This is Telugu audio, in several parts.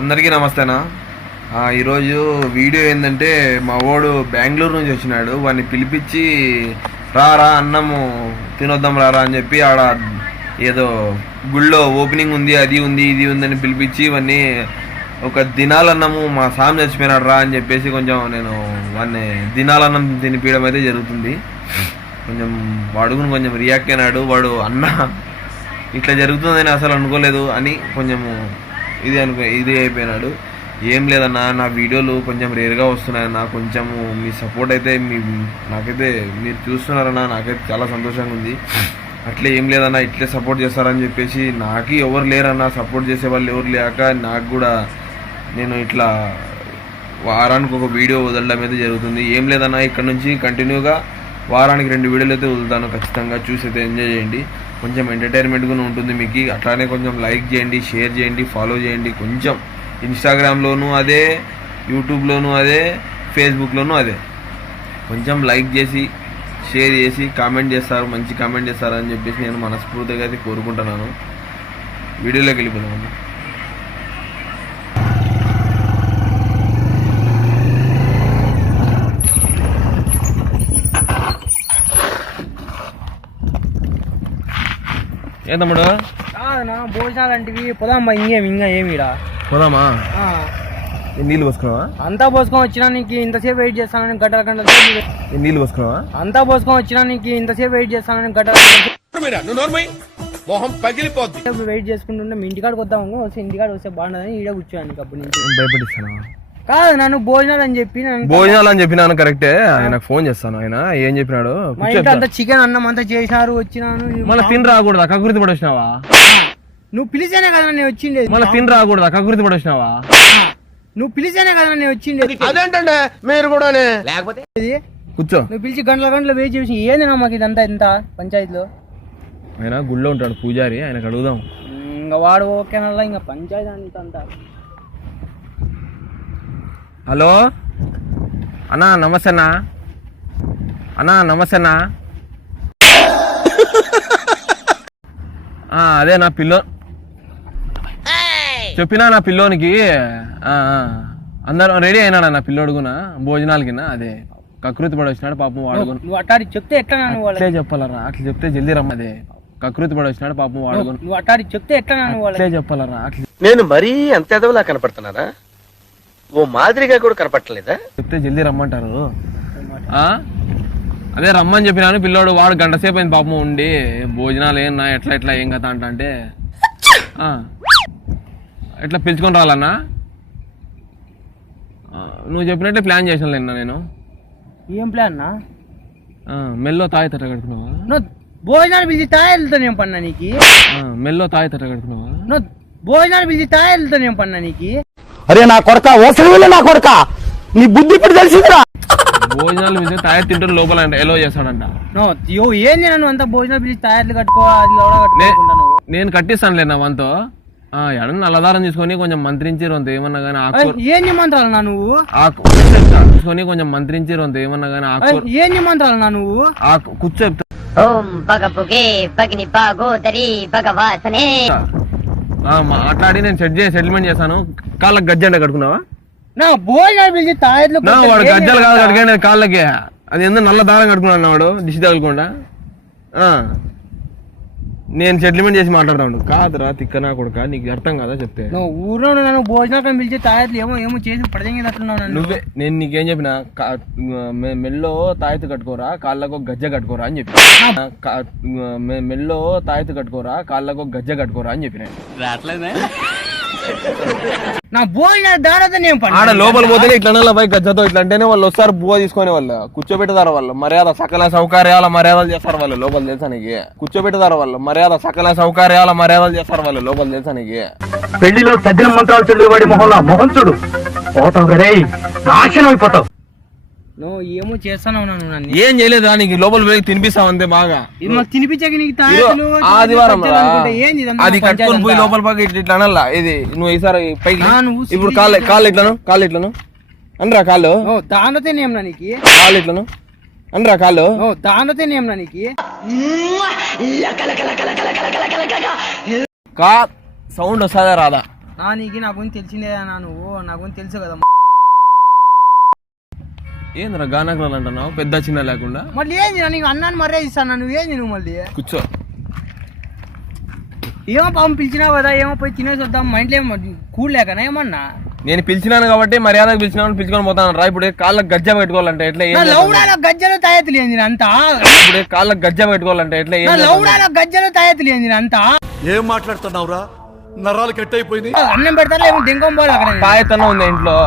అందరికీ నమస్తేనా? ఈరోజు వీడియో ఏంటంటే మా వాడు బెంగళూరు నుంచి వచ్చినాడు. వాడిని పిలిపించి రా రా అన్నము తినొద్దాం రారా అని చెప్పి ఆడ ఏదో గుళ్ళో ఓపెనింగ్ ఉంది అది ఉంది ఇది ఉందని పిలిపించి ఇవన్నీ ఒక దినాలన్నము మా సామ్ చచ్చిపోయినాడు రా అని చెప్పేసి కొంచెం నేను వాడిని దినాలన్నం తినిపించడం అయితే జరుగుతుంది. కొంచెం వాడుకుని కొంచెం రియాక్ట్ అయినాడు. వాడు అన్న ఇట్లా జరుగుతుందని అసలు అనుకోలేదు అని కొంచెము ఇది అనుకో ఇది అయిపోయినాడు. ఏం లేదన్నా నా వీడియోలు కొంచెం రేర్గా వస్తున్నాయన్నా కొంచెము మీ సపోర్ట్ అయితే మీ నాకైతే మీరు చూస్తున్నారన్నా నాకైతే చాలా సంతోషంగా ఉంది. అట్లే ఏం లేదన్నా ఇట్లే సపోర్ట్ చేస్తారని చెప్పేసి నాకు ఎవరు లేరన్నా సపోర్ట్ చేసే వాళ్ళు ఎవరు లేక నాకు కూడా నేను ఇట్లా వారానికి ఒక వీడియో వదలడం అయితే జరుగుతుంది. ఏం లేదన్నా ఇక్కడ నుంచి కంటిన్యూగా వారానికి రెండు వీడియోలు అయితే వదులుతాను ఖచ్చితంగా. చూసి అయితే ఎంజాయ్ చేయండి. కొంచెం ఎంటర్టైన్మెంట్గానే ఉంటుంది మీకు. అట్లానే కొంచెం లైక్ చేయండి షేర్ చేయండి ఫాలో చేయండి. కొంచెం ఇన్స్టాగ్రామ్లోనూ అదే యూట్యూబ్లోనూ అదే ఫేస్బుక్లోనూ అదే. కొంచెం లైక్ చేసి షేర్ చేసి కామెంట్ చేస్తారు మంచి కామెంట్ చేస్తారు అని చెప్పేసి నేను మనస్ఫూర్తిగా అయితే కోరుకుంటున్నాను. వీడియోలోకి వెళ్ళిపోదాం ఏ తమ్ముడు? కాదనా భోజనాలు అంటివి. పోదాం ఇంకేం ఇంకా ఏమిరా? పోదామా? నీళ్ళు పోసుకున్నావా? అంతా పోసుకొని వచ్చినా నీకు ఇంతసేపు వెయిట్ చేస్తానని గంటల గంటల నీళ్ళు పోసుకున్నావా? అంతా పోసుకొని వచ్చినా నీకు ఇంతసేపు వెయిట్ చేస్తానని గంటల మొహం పగిలిపోద్ది. వెయిట్ చేసుకుంటుంటే మీ ఇంటికాడికి వద్దాము వస్తే ఇంటికాడ వస్తే బాగుండదని ఈడ కూర్చోాను నీకు అప్పటి నుంచి. భయపడిస్తాను కాదు నన్ను భోజనాలు అని చెప్పి నన్ను భోజనాలు అని చెప్పినాను కరెక్టే. ఆయనకు ఫోన్ చేస్తాను ఆయన. ఏం చెప్పినాడు? అంతా చికెన్ అన్నం అంతా చేసినారు వచ్చినాను మళ్ళీ తిని రాకూడదా కకృతి పడొచ్చినావా నువ్వు పిలిచేనే కదా నేను వచ్చిండేది మళ్ళీ తిని రాకూడదా కకృతి పడొచ్చినావా నువ్వు పిలిచేనే కదా నేను వచ్చిండేది అదేంటండి? మీరు కూడానే. లేకపోతే కూర్చో. నువ్వు పిలిచి గంటల గంటలు వెయిట్ చేసి ఏంది మాకు ఇదంతా ఇంత పంచాయతీలో? ఆయన గుళ్ళో ఉంటాడు పూజారి ఆయనకు అడుగుదాం. ఇంకా వాడు ఓకేనల్లా ఇంకా పంచాయతీ అంత అంతా. హలో? అన్నా నమస్తే అన్నా అన్నా నమస్తే అన్నా ఆ, అదే నా పిల్లో చెప్పినా నా పిల్లోనికి? ఆ, ఆ. అందరూ రెడీ అయినాడా నా పిల్లోడు కూడా భోజనాలకి అదే. కకృతి పడి వచ్చినాడు పాపం వాడుకుని నువ్వు అట్టాడి చెప్తే ఎట్లా అట్లే చెప్పాలరా అట్లా చెప్తే జల్దీ రమ్మ అదే. కకృతి పడి వచ్చినాడు పాపం వాడుకుని నువ్వు అట్టాడి చెప్తే ఎట్లా అట్లే చెప్పాలరా అట్లా నేను మరీ అంత ఎదవలా కనపడుతున్నారా ఓ మాదిరిగా కూడా కనపడలేదా చెప్తే జల్దీ రమ్మంటారు. ఆ? అదే రమ్మని చెప్పినాను పిల్లోడు వాడు గంట సేపు అయింది పాపం ఉండి. భోజనాలు ఏం నా ఎట్లా ఎట్లా ఏం కథ అంట అంటే ఆ. ఎట్లా పిలుచుకొని రావాలన్నా? ఆ, నువ్వు చెప్పినట్టే ప్లాన్ చేసిన నేను. ఏం ప్లాన్ నా? ఆ, మెల్లో తాయి తట్ట కడుకున్నావా నువ్వు భోజనాలు పిలిచి తాయలతో నేను పన్నా నీకు? ఆ, మెల్లో తాయి తట్ట కడుకున్నావా నువ్వు భోజనాలు పిలిచి తాయలతో నేను పన్నా నీకు? అరే నా కొడక ఓసలి నా కొడక. నీ బుద్ధి ఇప్పుడు తెలిసిందిరా. భోజనాలు పిలిచి తాయి తింటూ లోపల ఎలో చేస్తాడంట. యో ఏంది నన్ను అంత భోజనాలు పిలిచి తాయర్లు కట్టుకో అది లోడ కట్టుకుంటా నువ్వు? నేను కట్టిస్తానులే నా వంతో. ఎడన నల్లదారం తీసుకొని కొంచెం మంత్రించి రొంత ఏమన్నా కానీ ఆకు ఏం నిమంత్రాలు నా నువ్వు? ఆకు. తీసుకొని కొంచెం మంత్రించి రొంత ఏమన్నా కానీ ఆకు ఏం నిమంత్రాలు నా నువ్వు? ఆకు కూర్చో ఓం పగపుగే పగిని పాగోదరి భగవాసనే. ఆ, మాట్లాడి నేను సెట్ చేసి సెటిల్మెంట్ చేశాను. కాళ్ళకి గజ్జంట కట్టుకున్నావా నా పిలిచి తాయర్లు వాడు గజ్జలు కాదు. కాళ్ళకి. అది ఎందుకు నల్ల దారం కట్టుకున్నాను వాడు దిష్టి తగలకుండా ఆ. నేను సెటిల్మెంట్ చేసి మాట్లాడతాడు కాదురా తిక్కనా కొడుక నీకు అర్థం కదా చెప్తే? నువ్వు ఊర్లో నన్ను భోజనాలు పిలిచి తాయర్లు ఏమో ఏమో చేసి నన్ను. నువ్వే నేను నీకేం చెప్పిన మెల్లో తాయెత్తు కట్టుకోరా కాళ్ళకు గజ్జ కట్టుకోరా అని చెప్పి మెల్లో తాయెత్తు కట్టుకోరా కాళ్ళకు గజ్జ కట్టుకోరా అని చెప్పిన. నా భోజనాలు దాడతో నేను ఆడ లోపల పోతే ఇట్లా పై గజ్జతో ఇట్లా అంటేనే వాళ్ళు వస్తారు బువ్వ తీసుకునే వాళ్ళు. కూర్చోబెడతారు వాళ్ళు. మర్యాద సకల సౌకర్యాల మర్యాదలు చేస్తారు వాళ్ళు లోపల తెలుసా నీకు? కూర్చోబెడతారు వాళ్ళు. మర్యాద సకల సౌకర్యాల మర్యాదలు చేస్తారు వాళ్ళు లోపల తెలుసా నీకు? పెళ్ళిలో తగ్గిన మంత్రాలు చదివేవాడి మొహంలో మొహం చూడు. పోతావు కదే నాశనం అయిపోతావు. నువ్వు ఏమో చేస్తున్నావు నన్ను నన్ను. ఏం చేయలేదు నీకు లోపల పోయి తినిపిస్తావు అంతే బాగా. ఇది మాకు తినిపించక నీకు ఆదివారం రా. ఏంది ఇదంతా అది పంచాయతీ కట్టుకొని పోయి? లోపల ఇట్లా ఇట్లా అనల్లా ఇది నువ్వు ఈసారి పైకి ఆ, నువ్వు ఇప్పుడు serious కాళ్ళు కాళ్ళు ఇట్లను కాళ్ళు ఇట్లను అనరా కాళ్ళు? ఓ దానతే నేమ్ నీకు. కాళ్ళు ఇట్లను అనరా కాళ్ళు? ఓ దానతే నేమ్ నీకు. కా సౌండ్ వస్తుందా రాదా? నా నీకు నా గురించి తెలిసిందే నా నువ్వు. నా గురించి తెలుసు కదా. ఏందిరా గానకులు అంటున్నావు? పెద్ద చిన్న లేకుండా? మళ్ళీ ఏంది నా నీకు అన్నాన్ని మర్యాద ఇస్తాను నువ్వు ఏంది నువ్వు మళ్ళీ? కూర్చో. ఏమో పాపం పిలిచినావు కదా ఏమో పోయి తినేసి వద్దాం. మా ఇంట్లో ఏమో కూడలేకనా ఏమన్నా? నేను పిలిచినాను కాబట్టి మర్యాదకు పిలిచినాను పిలుచుకొని పోతాను రా. ఇప్పుడు కాళ్ళకి గజ్జ పెట్టుకోవాలంటే ఎట్లా ఏం నా? లౌడాలో గజ్జలు ఏంది అంతా? ఇప్పుడు కాళ్ళకి గజ్జ పెట్టుకోవాలంటే ఎట్లా ఏం నా? లౌడాలో గజ్జలు ఏంది అంతా? ఏం మాట్లాడుతున్నావురా? నరాలు కట్ అయిపోయింది అన్నం పెడతారా ఏమో దెంగం పోలే అక్కడ? తాయతనం ఉంది ఇంట్లో?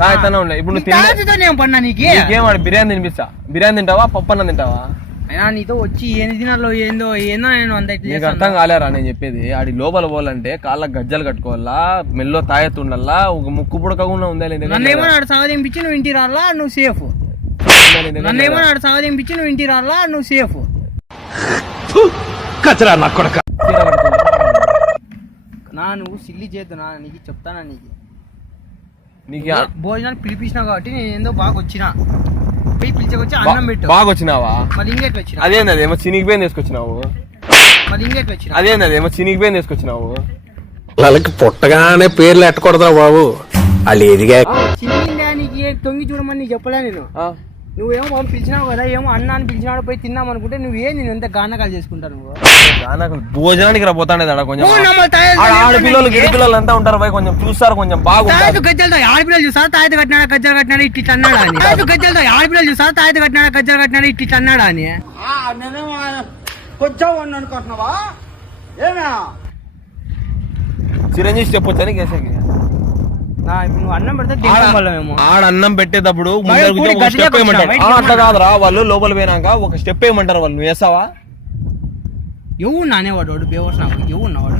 తాయతనం ఉంది ఇప్పుడు నువ్వు తినే తాయెత్తుతో నేను పడినా నీకు? నీకేం వాడు బిర్యానీ తినిపిస్తా. బిర్యానీ తింటావా? పప్పు అన్నం తింటావా? అయినా నీతో వచ్చి ఎన్ని దినాల్లో ఏందో ఏందో నేను అంత ఇట్లా నీకు చేస్తాను. అర్థం కాలేరా నేను చెప్పేది? ఆడి లోపల పోవాలంటే కాళ్ళకి గజ్జలు కట్టుకోవాలా? మెల్లో తాయెత్తు ఉండాలా ఒక ముక్కు పుడకకుండా ఉందా నన్ను ఏమో ఆడు సాగదింపించి నువ్వు ఇంటికి రాలా నువ్వు సేఫ్ ఉందా నీ దగ్గర నన్ను ఏమో ఆడు సాగదింపించి నువ్వు ఇంటికి రాలా నువ్వు సేఫ్ కచరా నా కొడక. నా నువ్వు సిల్లి చేద్దు నా నీకు చెప్తానా నీకు? నీకు భోజనాలు పిలిపించినావు కాబట్టి నేను ఏందో బాగా వచ్చిన. పోయి పిలిచకొచ్చి అన్నం పెట్టు. బాగా వచ్చినావా? మళ్ళీ ఇంకెట్లు వచ్చిన? అదేంది అదేమో చినిగిపోయింది తీసుకొచ్చినావు. మళ్ళీ ఇంకెట్లు వచ్చిన? అదేంది అదేమో చినిగిపోయింది తీసుకొచ్చినావు. వాళ్ళకి పుట్టగానే పేర్లు ఎట్టకూడదురా బాబు. వాళ్ళు ఎదిగా చిన్న నీకు? తొంగి చూడమని చెప్పలే నేను. ఆ? నువ్వేమో పాపం పిలిచినావు కదా ఏమో అన్నాన్ని పిలిచినాడు పోయి తిన్నాం అనుకుంటే నువ్వేం నేను ఎంత గానకాలు చేసుకుంటాను నువ్వు? గానకులు భోజనానికి రా పోతాండేది ఆడ కొంచెం ఆడపిల్లలు. గిరిపిల్లలు అంతా ఉంటారు పోయి కొంచెం చూస్తారు కొంచెం బాగుంటారు. గజ్జలతో ఆడపిల్లలు చూసారా తాయెత్తు కట్టినాడా గజ్జలు కట్టినాడా ఇట్టి అన్నాడా అని? తాయెత్తు గజ్జలతో ఆడపిల్లలు చూసారా తాయెత్తు కట్టినాడా గజ్జలు కట్టినాడా ఇట్టి అన్నాడా అని? చిరంజీవి స్టెప్ వచ్చాని కేసాకి నా ఇప్పుడు ఆడ అన్నం పెట్టేటప్పుడు స్టెప్ వేయమంటారు అట్లా కాదురా వాళ్ళు లోపల పోయినాక ఒక స్టెప్ వేయమంటారు వాళ్ళు నువ్వు వేసావా ఎవరు నానేవాడు వాడు బేవర్స్ నాకు ఎవరు ఉన్నవాడు?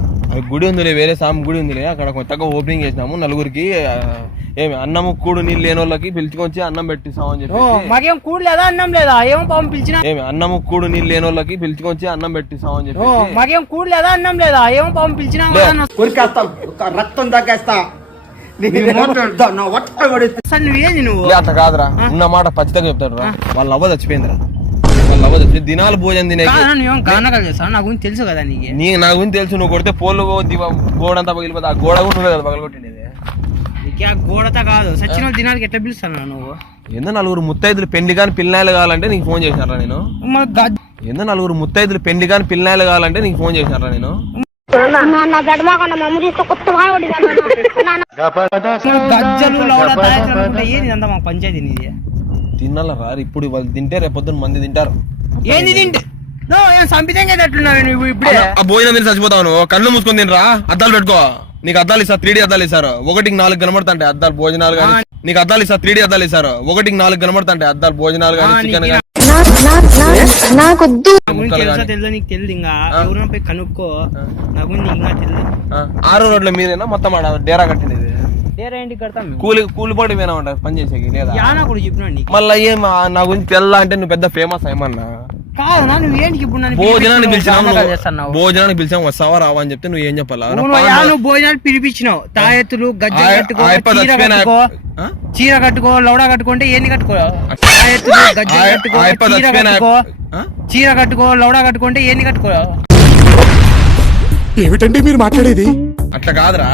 గుడి ఉందిలే వేరే సామి గుడి ఉందిలే అక్కడ కొత్తగా ఓపెనింగ్ చేసినాము నలుగురికి ఏమి అన్నము కూడు నీళ్ళు లేని వాళ్ళకి పిలుచుకొచ్చి అన్నం పెట్టిస్తామని చెప్పి మాకేం కూడు లేదా అన్నం లేదా? ఏమో పాపం పిలిచినా. ఏమి అన్నము కూడు నీళ్ళు లేని వాళ్ళకి పిలుచుకొచ్చి అన్నం పెట్టిస్తామని చెప్పి మాకేం కూడు లేదా అన్నం లేదా? ఏమో పాపం పిలిచినా. రక్తం తగ్గేస్తా అట్లా కాదురా. ఉన్న మాట ఖచ్చితంగా చెప్తాడు రా. వాళ్ళ అవ్వ చచ్చిపోయిందిరా. వాళ్ళ అవ్వ చచ్చిపోయింది. దినాలు భోజనం తినే నా గురించి తెలుసు కదా నీకు. నీ నా గురించి తెలుసు. నువ్వు కొడితే పోలు గోడ అంతా పగిలిపోతే ఆ గోడ కూడా కదా పగలగొట్టిండేది. ఆ గోడతో కాదు. సచిన దినాలకి ఎట్లా పిలుస్తాను నువ్వు? ఎందో నలుగురు ముత్తైదులు పెళ్ళి కానీ పిల్లలు కావాలంటే నీకు ఫోన్ చేసినారా నేను. మా గజ్ ఎందో నలుగురు ముత్తైదులు పెళ్ళి కానీ పిల్లలు కావాలంటే నీకు ఫోన్ చేసినారా నేను. ఏంది పంచాయతీ నీది? రా ఇప్పుడు వాళ్ళు తింటే రేపొద్దున మంది తింటారు. ఏంది తింటే నో ఏం సంపితంగా ఎట్లున్నావు నువ్వు ఇప్పుడే? ఆ భోజనం తిని చచ్చిపోతావు నువ్వు. కళ్ళు మూసుకొని తినరా? అద్దాలు పెట్టుకో. నీకు అద్దాలు ఇస్తారు త్రీ అద్దాలు ఇస్తారు? ఒకటికి నాలుగు కనబడతాంటే అద్దాలు భోజనాలు కానీ నీకు అద్దాలు ఇస్తారు త్రీ అద్దాలు ఇస్తారు? ఒకటికి నాలుగు కనబడతాంటే అద్దాలు భోజనాలు కానీ చికెన్ నీకు కానీ. నా గురించి తెలుసా తెలియదు నీకు? తెలియదు ఇంకా. ఎవరైనా పోయి కనుక్కో. ఆరో రోడ్ల మీరేనా? మొత్తం ఆడ డేరా మేము? కూలి కూలిపాటు పోయినామంట పని చేసేకి లేదా? యానా కూడా చెప్పినాడు నీకు? మళ్ళీ ఏం నా గురించి తెల్ల అంటే నువ్వు పెద్ద ఫేమస్ ఏమన్నా? కాదు నా నువ్వు ఏంటి ఇప్పుడు నన్ను భోజనానికి భోజనానికి పిలిచాము వస్తావా రావా అని చెప్తే నువ్వు ఏం చెప్పాలా? నువ్వు భోజనాలు పిలిపించినావు. తాయెత్తులు గజ్జలు ఆ- కట్టుకో చీర కట్టుకో? చీర కట్టుకో లౌడా కట్టుకుంటే ఏంది కట్టుకో? తాయెత్తులు కట్టుకో చీర కట్టుకో ఆ? చీర కట్టుకో లౌడా కట్టుకుంటే ఏంది కట్టుకో? ఏమిటండి మీరు మాట్లాడేది? అట్లా కాదురా.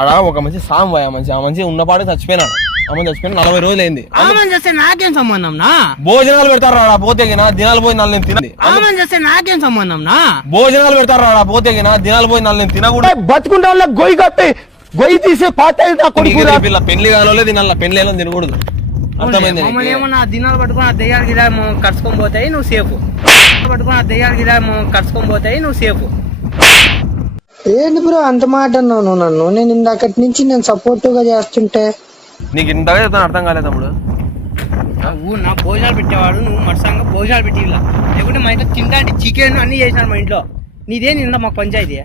ఆడ ఒక మంచి సామ్ పోయా మంచి ఆ మంచి ఉన్నపాడే చచ్చిపోయినాడు. మంచి చచ్చిపోయిన నలభై రోజులు అయింది ఆమెను చేస్తే నాకేం సంబంధం నా? భోజనాలు పెడతారు ఆడ పోతే గిన దినాలు పోయి నాలుగు నేను తినది ఆమెను చేస్తే నాకేం సంబంధం నా? భోజనాలు పెడతారు ఆడ పోతే గిన దినాలు పోయి నాలుగు నేను తినకూడదు. బతుకుంటే వాళ్ళ గొయ్యి కప్పి గొయ్యి తీసే పాత నా కొడుకు నీకు రేపు ఇలా పెళ్ళి కావాలో తినాల? పెళ్ళి వేయాలని తినకూడదు. అర్థమైంది నీకు? మమ్మల్ని ఏమో నా దినాలు పట్టుకుని ఆ దెయ్యాలకి ఇలా కరుచుకొని పోతాయి నువ్వు సేఫ్. పట్టుకుని ఆ దెయ్యాలకి ఇలా కరుచుకొని పోతాయి నువ్వు సేఫ్. ఏంటి బ్రో అంత మాట అన్నావు నువ్వు నన్ను? నేను ఇందాకటి నుంచి నేను సపోర్టివ్గా చేస్తుంటే నీకు ఇంతగా చెప్తాను అర్థం కాలేదు తమ్ముడు? ఊరు నా భోజనాలు పెట్టేవాడు నువ్వు మరసంగా భోజనాలు పెట్టి లేకుంటే మా ఇంట్లో తింటాంటి చికెన్ అన్నీ చేసినాను మా ఇంట్లో. నీదే నిన్న మాకు పంచాయతీ.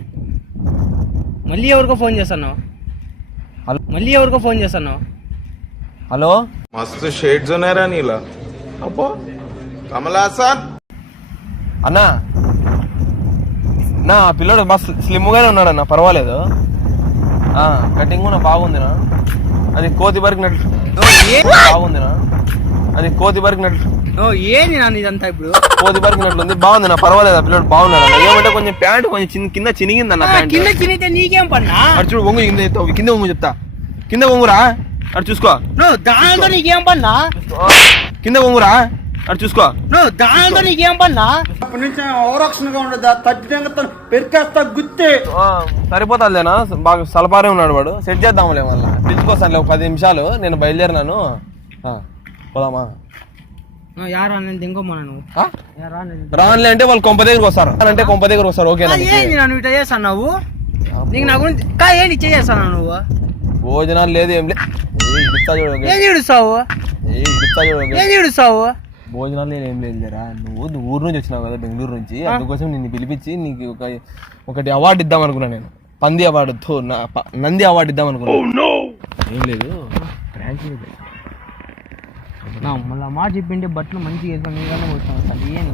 మళ్ళీ ఎవరికో ఫోన్ చేస్తాను మళ్ళీ ఎవరికో ఫోన్ చేస్తాను హలో? మస్తు షేడ్స్ ఉన్నారా నీలా. అబ్బో కమలాసన్ అన్నా. నా పిల్లడు మస్తు స్లిమ్గానే ఉన్నాడన్నా పర్వాలేదు. కటింగ్ కూడా బాగుందినా అది కోతి వరకు నట్టు బాగుందినా? అది కోతి బరికినట్లు ఓ ఏంది నాన్న ఇదంతా ఇప్పుడు? కోతి బరికినట్లుంది బాగుంది నా పర్వాలేదు పిల్లడు? బాగున్నాడు. ఏమంటే కొంచెం ప్యాంట్ కొంచెం చిన్న కింద చినిగింది అన్న కింద చినిగితే నీకేం పన్నా? అటు చూడు కింద. కింద వంగు చెప్తా. కింద వంగురా? అటు చూసుకో. నీకేం పన్నా? కింద వంగురా? అటు చూసుకో. నువ్వు దానితో నీకేం పన్నా అప్పటి నుంచి ఓరక్షణగా ఉండదా. తగ్గినంగా పెరికేస్తా గుత్తి. ఆ, సరిపోతాదిలేనా? బాగా సలపారే ఉన్నాడు వాడు. సెట్ చేద్దాంలే మళ్ళీ. పిలుచుకోస్తానులే ఒక పది నిమిషాలు. నేను బయలుదేరినాను. ఆ, పోదామా? నువ్వు? రానులే అంటే వాళ్ళు కొంప దగ్గరకు వస్తారు. అంటే కొంప దగ్గరకు వస్తారు. నన్ను ఇట్లా చేస్తున్నావు నీకు నా గురించి ఏంటి చేస్తున్నావు నువ్వు? భోజనాలు లేదు ఏం లేదు. చూడు ఓకే. ఏం ఇడుస్తావు ఏ, ఇడుస్తా భోజనాలు ఏం లేదు లేరా నువ్వు నువ్వు ఊరు నుంచి వచ్చినావు కదా బెంగళూరు నుంచి. అందుకోసం నిన్ను పిలిపించి నీకు ఒక ఒకటి అవార్డు ఇద్దాం అనుకున్నా నేను. పంది అవార్డు ప- నంది అవార్డు ఇద్దాం అనుకున్నా. ఏం లేదు. ప్రాంక్ లేదు. నా మళ్ళీ మాట చెప్పింటే బట్టలు మంచిగా వేసుకొని నీళ్ళలో అసలు ఏం